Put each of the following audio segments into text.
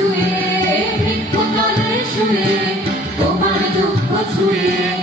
ছুঁয়ে বৃক্ষতলে শুয়ে তোমার দুঃখ ছুঁয়ে।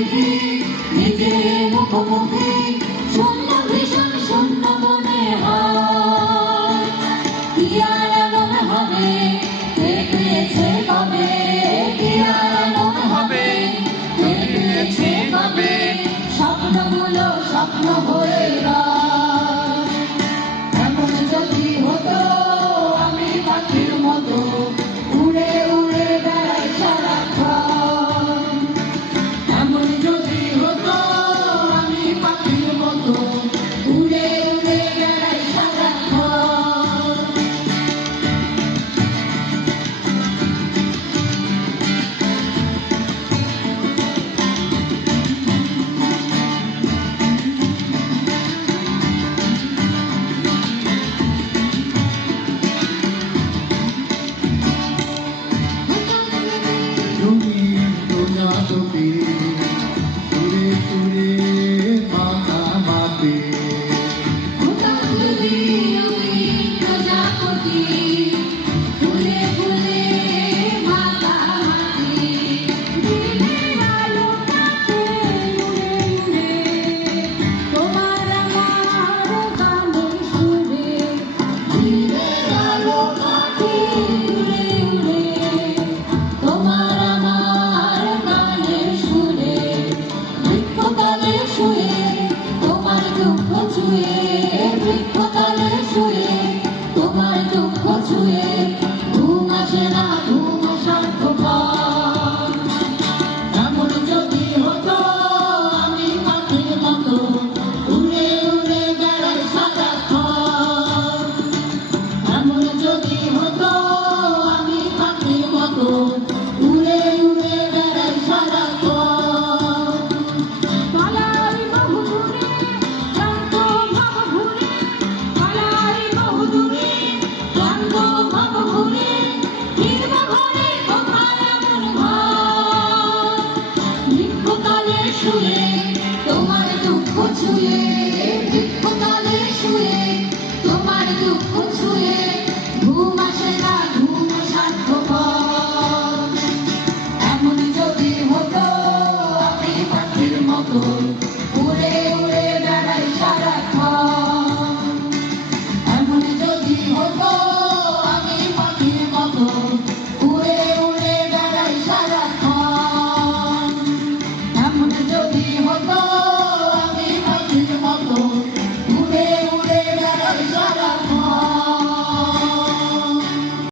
দেখি নিজের মুখোমুখি শূন্য ভীষণ শূন্য মনে হয়। কি আর এমন হবে, দেখেছে কবে? কি আর এমন হবে, দেখেছে কবে? স্বপ্নগুলো স্বপ্ন ছুঁয়ে তোমার দুঃখ ছুঁয়ে দুঃখ